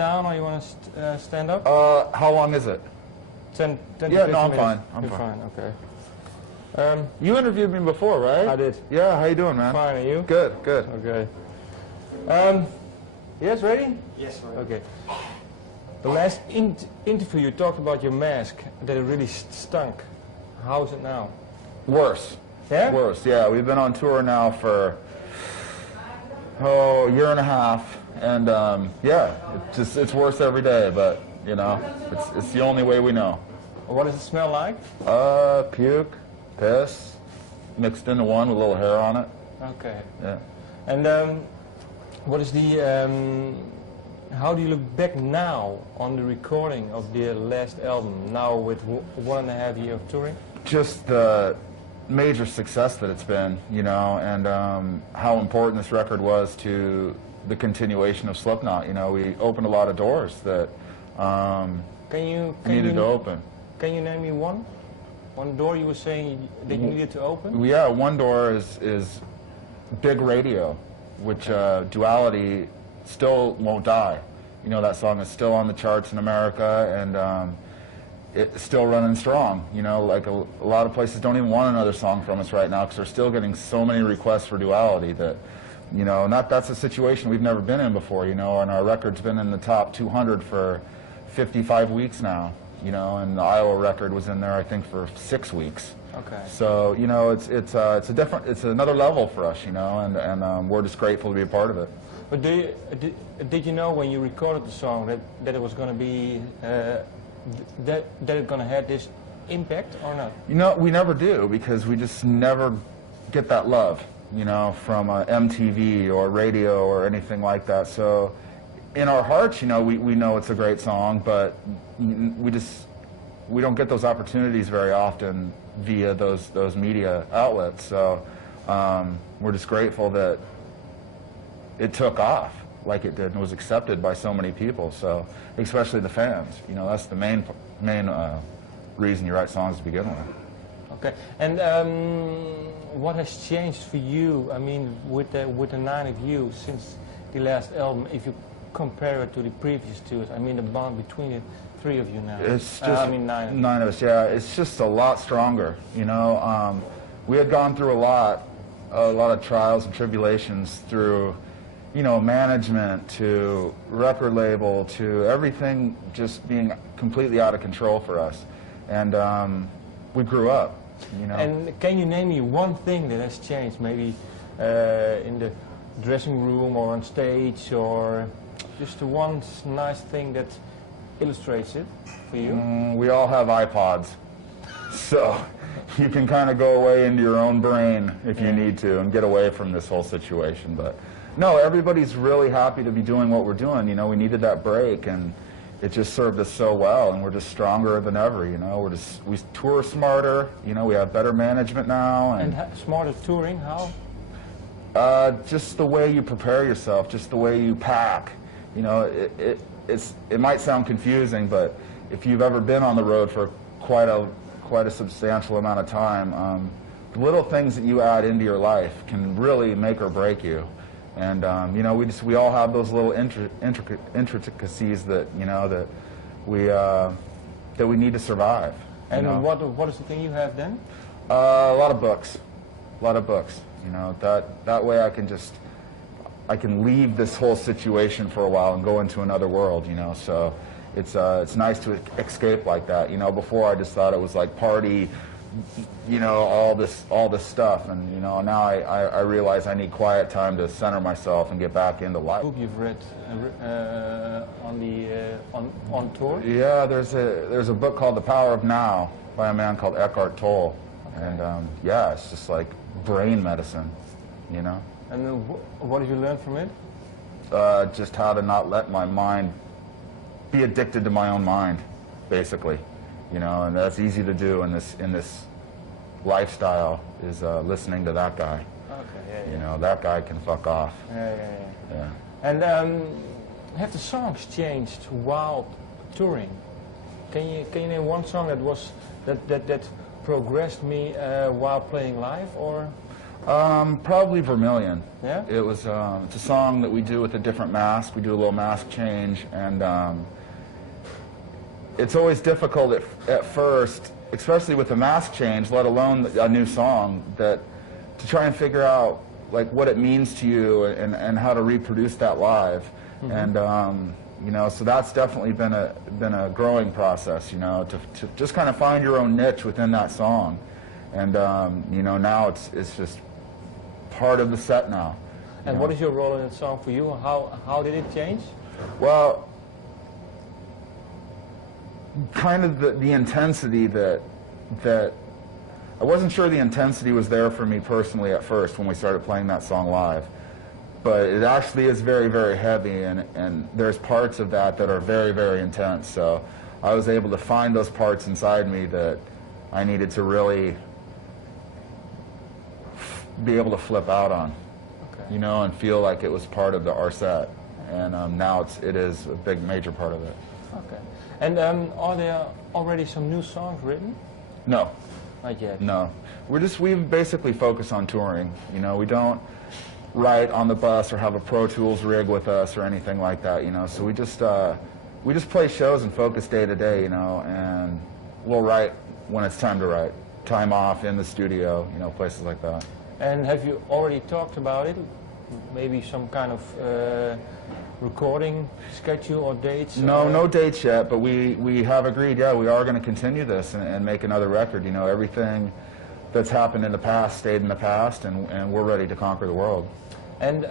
down or you want to stand up? How long is it? 10 to 15 Yeah, no, I'm minutes. fine. You're fine, okay. You interviewed me before, right? I did. Yeah, how you doing, man? Fine, and you? Good, good. Okay. Yes, ready? Yes, ready. Okay. The last interview you talked about your mask, that it really stunk. How is it now? Worse. Yeah? Worse, yeah. We've been on tour now for, a year and a half. And, yeah, it's worse every day, but, you know, it's the only way we know. What does it smell like? Puke, piss, mixed into one with a little hair on it. Okay. Yeah. And what is the, how do you look back now on the recording of the last album, now with 1.5 years of touring? Just the major success that it's been, you know, and how important this record was to the continuation of Slipknot. You know, we opened a lot of doors that needed to open. Can you name me one? One door you were saying that you needed to open? Yeah, one door is big radio, which Duality still won't die. You know, that song is still on the charts in America, and it's still running strong. You know, like a lot of places don't even want another song from us right now because they're still getting so many requests for Duality that, you know, and that's a situation we've never been in before, you know, and our record's been in the top 200 for 55 weeks now, you know, and the Iowa record was in there, I think, for 6 weeks. Okay. So, you know, it's another level for us, you know, and we're just grateful to be a part of it. But did you know when you recorded the song that it was going to be, that it's going to have this impact or not? You know, we never do, because we just never get that love, you know, from MTV or radio or anything like that. So in our hearts, you know, we know it's a great song, but we don't get those opportunities very often via those media outlets. So we're just grateful that it took off like it did and was accepted by so many people. So especially the fans, you know, that's the main reason you write songs to begin with. Okay, and what has changed for you? I mean, with the 9 of you since the last album, if you compare it to the previous two? I mean, the bond between the 3 of you now. It's just I mean, 9. 9 of us. Yeah, it's just a lot stronger. You know, we had gone through a lot of trials and tribulations through, you know, management to record label to everything just being completely out of control for us, and we grew up. You know. And can you name me one thing that has changed, maybe in the dressing room or on stage, or just the one nice thing that illustrates it for you? We all have iPods, so you can kind of go away into your own brain if you need to and get away from this whole situation. But no, everybody's really happy to be doing what we're doing. You know, we needed that break, and it just served us so well, and we're just stronger than ever. You know, we tour smarter. You know, we have better management now. And smarter touring, how? Just the way you prepare yourself, just the way you pack. You know, it might sound confusing, but if you've ever been on the road for quite a substantial amount of time, the little things that you add into your life can really make or break you. And you know, we all have those little intricacies that, you know, that we need to survive. And you know? what is the thing you have then? A lot of books, You know, that way I can leave this whole situation for a while and go into another world. You know, so it's nice to escape like that. You know, before I just thought it was like party, you know, all this stuff, and you know, now I realize I need quiet time to center myself and get back into life. Book you've read on tour? Yeah, there's a book called The Power of Now by a man called Eckhart Tolle, and yeah, it's just like brain medicine, you know. And then what did you learn from it? Just how to not let my mind be addicted to my own mind, basically. You know, and that's easy to do in this lifestyle, is listening to that guy. Okay, yeah. You know, that guy can fuck off. Yeah. And have the songs changed while touring? Can you name one song that progressed me while playing live, or? Probably Vermilion. Yeah? It was, it's a song that we do with a different mask. We do a little mask change, and it's always difficult at first, especially with the mask change, let alone a new song, that to try and figure out like what it means to you and how to reproduce that live. Mm-hmm. And you know, so that's definitely been a growing process, you know, to just kind of find your own niche within that song. And you know, now it's just part of the set now. And what is your role in the song for you? How did it change? Well, kind of the intensity that I wasn't sure the intensity was there for me personally at first when we started playing that song live. But it actually is very, very heavy, and there's parts of that are very, very intense. So I was able to find those parts inside me that I needed to really be able to flip out on, you know, and feel like it was part of our set. And now it is a big, major part of it. Okay. And are there already some new songs written? No. Not yet. No. We've basically focused on touring. You know, we don't write on the bus or have a Pro Tools rig with us or anything like that, you know. So we just play shows and focus day to day, you know, and we'll write when it's time to write. Time off in the studio, you know, places like that. And have you already talked about it? Maybe some kind of recording schedule or dates? No, no dates yet, but we have agreed, yeah, we are going to continue this and make another record. You know, everything that's happened in the past stayed in the past, and we're ready to conquer the world. And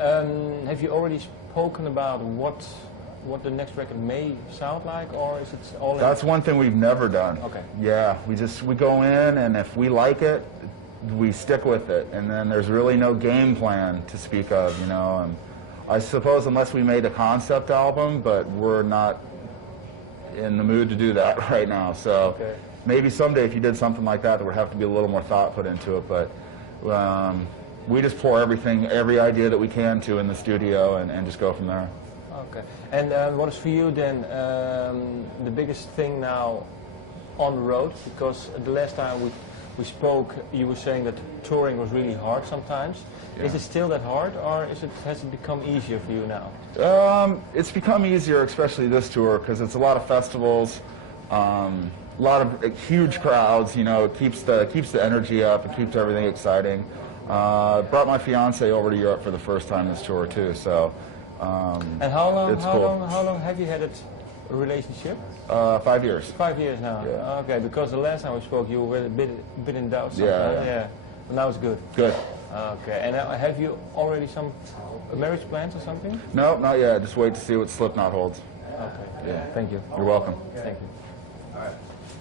have you already spoken about what the next record may sound like, or is it all? That's one thing we've never done. Okay. Yeah, we go in, and if we like it, we stick with it, and then there's really no game plan to speak of, you know. And I suppose unless we made a concept album, but we're not in the mood to do that right now. So okay. Maybe someday if you did something like that, there would have to be a little more thought put into it. But we just pour every idea that we can to in the studio and just go from there. Okay. And what is for you then the biggest thing now on the road? Because the last time we spoke, you were saying that touring was really hard sometimes. Yeah. Is it still that hard, or has it become easier for you now? It's become easier, especially this tour, because it's a lot of festivals, a lot of huge crowds. You know, it keeps the energy up, it keeps everything exciting. Brought my fiance over to Europe for the first time this tour too. So. And how long have you had it? A relationship? 5 years. 5 years now. Yeah. Okay, because the last time we spoke, you were a bit in doubt. Yeah. But now it's good. Good. Okay. And have you already some marriage plans or something? No, not yet. Just wait to see what Slipknot holds. Okay. Yeah. Thank you. You're welcome. Thank you.